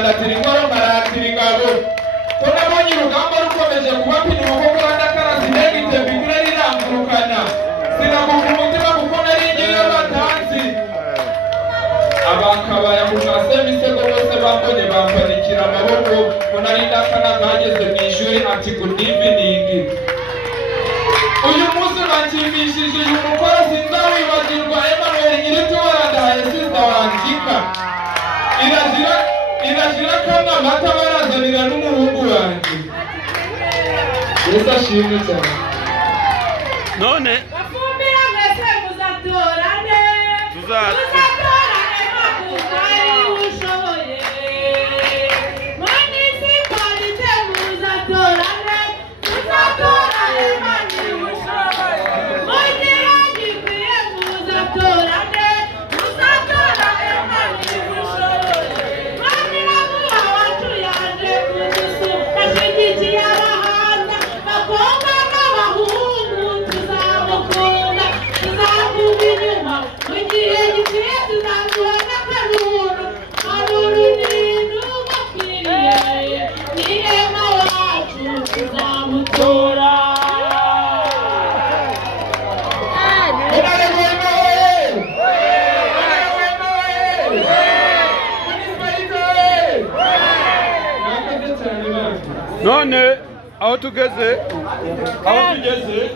ndatira ingoro nkaratira ingabo ko nabonye urugamba rukomeje kubapima kuko radakarasi negite bigura rirangurukana sinaguka umutima kuko nari ngiye batanzi abakabaya kushase imisego bose bambonye bamfanikira amaboko ko nari ndakana kageze mu ishuri ati good evening uyu munsi bakimbishije uyu mukoro sinzawibagirwa Emmanuel Nyiritora ndahaye sida wanjika irajira kamwe amata barazanira n'umuhungu wanjye Yesu ashimwe cyane none bafumbira mwese muzatorane muzatorane makuzari ushoboye manisi kwalite muzatorane muzatorane mani ushoboye mugira gikwiye muzatorane muzatorane mani ushoboye manira muha wacu yaje kudusu nashigikiye abahanda bakobwa n'abahungu tuzamukunda tuzamuva inyuma mu gihe gikwiye tuzamuha n'akaruru karuru n'indubakwiriye n'ihema wacu tuzamutora none aho tugeze aho tugeze